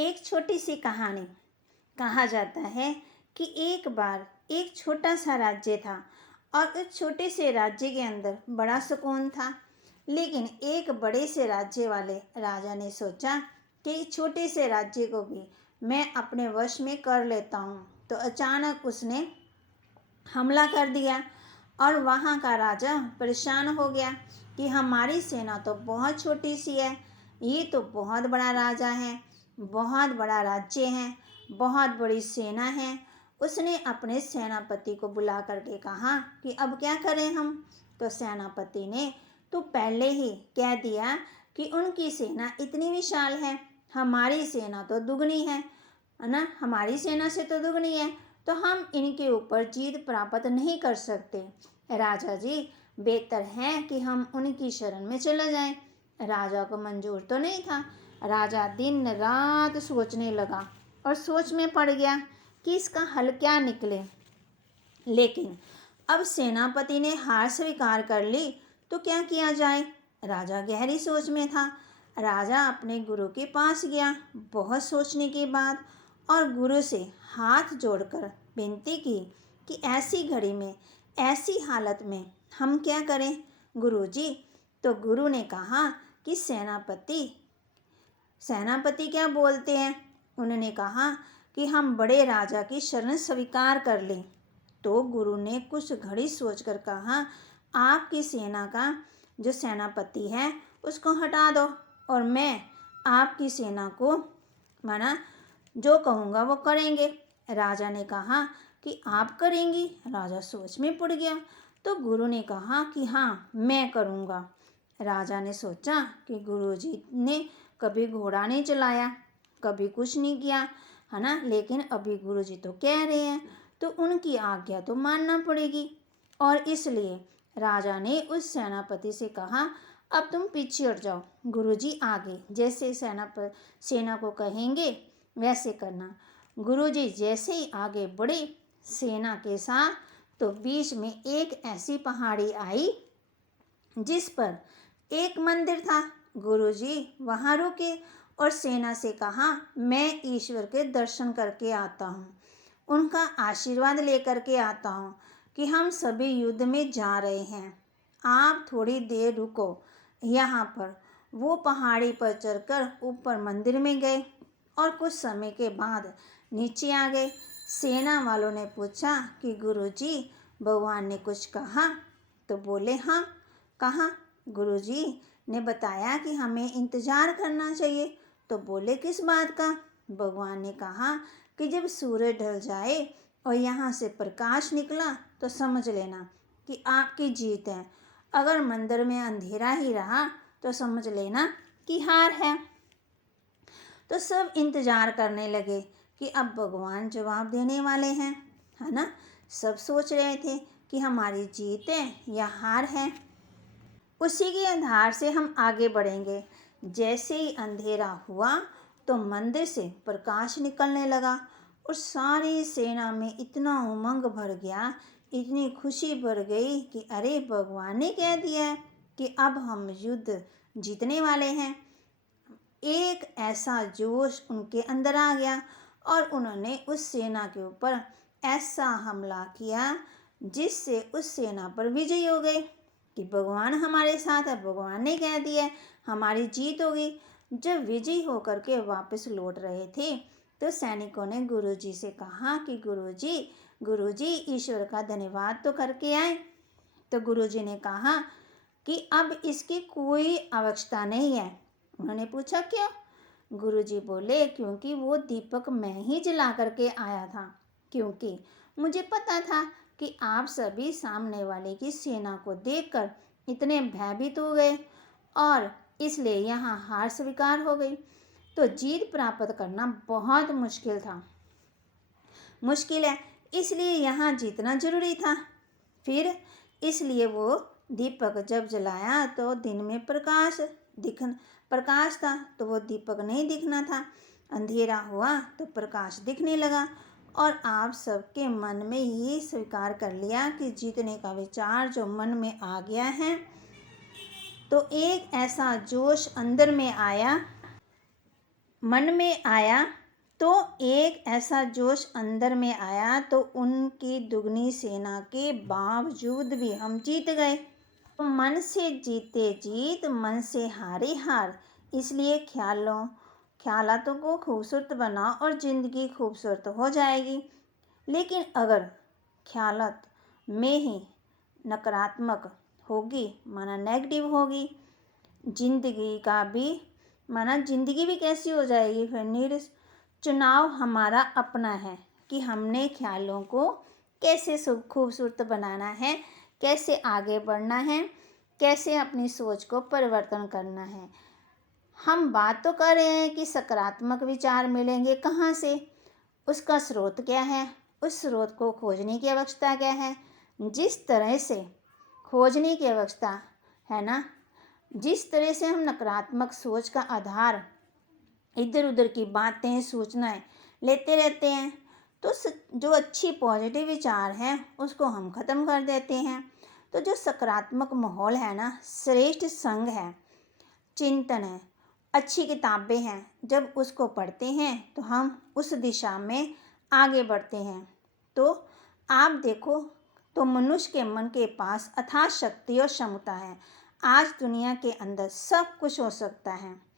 एक छोटी सी कहानी। कहा जाता है कि एक बार एक छोटा सा राज्य था और उस छोटे से राज्य के अंदर बड़ा सुकून था। लेकिन एक बड़े से राज्य वाले राजा ने सोचा कि इस छोटे से राज्य को भी मैं अपने वश में कर लेता हूँ। तो अचानक उसने हमला कर दिया और वहाँ का राजा परेशान हो गया कि हमारी सेना तो बहुत छोटी सी है, ये तो बहुत बड़ा राजा है, बहुत बड़ा राज्य है, बहुत बड़ी सेना है। उसने अपने सेनापति को बुला करके कहा कि अब क्या करें हम। तो सेनापति ने तो पहले ही कह दिया कि उनकी सेना इतनी विशाल है, हमारी सेना तो दुगनी है ना, हमारी सेना से तो दुगनी है, तो हम इनके ऊपर जीत प्राप्त नहीं कर सकते। राजा जी, बेहतर है कि हम उनकी शरण में चले जाएं। राजा को मंजूर तो नहीं था। राजा दिन रात सोचने लगा और सोच में पड़ गया कि इसका हल क्या निकले। लेकिन अब सेनापति ने हार स्वीकार कर ली तो क्या किया जाए। राजा गहरी सोच में था। राजा अपने गुरु के पास गया बहुत सोचने के बाद और गुरु से हाथ जोड़कर विनती की कि ऐसी घड़ी में, ऐसी हालत में हम क्या करें गुरुजी। तो गुरु ने कहा कि सेनापति क्या बोलते हैं। उन्होंने कहा कि हम बड़े राजा की शरण स्वीकार कर लें। तो गुरु ने कुछ घड़ी सोचकर कहा, आपकी सेना का जो सेनापति है उसको हटा दो और मैं आपकी सेना को माना जो कहूँगा वो करेंगे। राजा ने कहा कि आप करेंगी। राजा सोच में पड़ गया। तो गुरु ने कहा कि हाँ, मैं करूँगा। राजा ने सोचा कि गुरुजी ने कभी घोड़ा नहीं चलाया, कभी कुछ नहीं किया, है ना, लेकिन अभी गुरुजी तो कह रहे हैं तो उनकी आज्ञा तो मानना पड़ेगी। और इसलिए राजा ने उस सेनापति से कहा, अब तुम पीछे हट जाओ, गुरुजी आगे, जैसे सेना को कहेंगे वैसे करना। गुरुजी जैसे ही आगे बढ़े सेना के साथ, तो बीच में एक ऐसी पहाड़ी आई जिस पर एक मंदिर था। गुरुजी वहाँ रुके और सेना से कहा, मैं ईश्वर के दर्शन करके आता हूँ, उनका आशीर्वाद लेकर के आता हूँ कि हम सभी युद्ध में जा रहे हैं, आप थोड़ी देर रुको यहाँ पर। वो पहाड़ी पर चढ़कर ऊपर मंदिर में गए और कुछ समय के बाद नीचे आ गए। सेना वालों ने पूछा कि गुरुजी, भगवान ने कुछ कहा। तो बोले, हाँ कहा, गुरुजी ने बताया कि हमें इंतज़ार करना चाहिए। तो बोले, किस बात का। भगवान ने कहा कि जब सूरज ढल जाए और यहाँ से प्रकाश निकला तो समझ लेना कि आपकी जीत है, अगर मंदिर में अंधेरा ही रहा तो समझ लेना कि हार है। तो सब इंतज़ार करने लगे कि अब भगवान जवाब देने वाले हैं, है ना। सब सोच रहे थे कि हमारी जीत है या हार है, उसी के आधार से हम आगे बढ़ेंगे। जैसे ही अंधेरा हुआ तो मंदिर से प्रकाश निकलने लगा और सारी सेना में इतना उमंग भर गया, इतनी खुशी भर गई कि अरे, भगवान ने कह दिया है कि अब हम युद्ध जीतने वाले हैं। एक ऐसा जोश उनके अंदर आ गया और उन्होंने उस सेना के ऊपर ऐसा हमला किया जिससे उस सेना पर विजय हो गई कि भगवान हमारे साथ है, भगवान ने कह दिया है, हमारी जीत हो गई। जब विजय होकर के वापस लौट रहे थे तो सैनिकों ने गुरुजी से कहा कि गुरुजी ईश्वर का धन्यवाद तो करके आए। तो गुरुजी ने कहा कि अब इसकी कोई आवश्यकता नहीं है। उन्होंने पूछा, क्यों। गुरुजी बोले, क्योंकि वो दीपक मैं ही जला करके आया था, क्योंकि मुझे पता था कि आप सभी सामने वाले की सेना को देखकर इतने भयभीत हो गए और इसलिए यहाँ हार स्वीकार हो गई। तो जीत प्राप्त करना बहुत मुश्किल है, इसलिए यहाँ जीतना जरूरी था। फिर इसलिए वो दीपक जब जलाया तो दिन में प्रकाश था, तो वो दीपक नहीं दिखना था। अंधेरा हुआ तो प्रकाश दिखने लगा और आप सबके मन में ये स्वीकार कर लिया कि जीतने का विचार जो मन में आ गया है, तो एक ऐसा जोश अंदर में आया मन में आया तो एक ऐसा जोश अंदर में आया तो उनकी दुगनी सेना के बावजूद भी हम जीत गए। तो मन से जीते जीत, मन से हारे हार। इसलिए ख्यालातों को खूबसूरत बनाओ और ज़िंदगी खूबसूरत हो जाएगी। लेकिन अगर ख्यालात में ही नकारात्मक होगी, माना नेगेटिव होगी, ज़िंदगी भी कैसी हो जाएगी फिर। चुनाव हमारा अपना है कि हमने ख्यालों को कैसे खूबसूरत बनाना है, कैसे आगे बढ़ना है, कैसे अपनी सोच को परिवर्तन करना है। हम बात तो कर रहे हैं कि सकारात्मक विचार मिलेंगे कहाँ से, उसका स्रोत क्या है, उस स्रोत को खोजने की आवश्यकता क्या है। जिस तरह से खोजने की आवश्यकता है ना, जिस तरह से हम नकारात्मक सोच का आधार इधर उधर की बातें, सूचनाएं लेते रहते हैं, तो जो अच्छी पॉजिटिव विचार हैं उसको हम ख़त्म कर देते हैं। तो जो सकारात्मक माहौल है ना, श्रेष्ठ संग है, चिंतन है, अच्छी किताबें हैं, जब उसको पढ़ते हैं तो हम उस दिशा में आगे बढ़ते हैं। तो आप देखो तो मनुष्य के मन के पास अथाह शक्ति और क्षमता है। आज दुनिया के अंदर सब कुछ हो सकता है।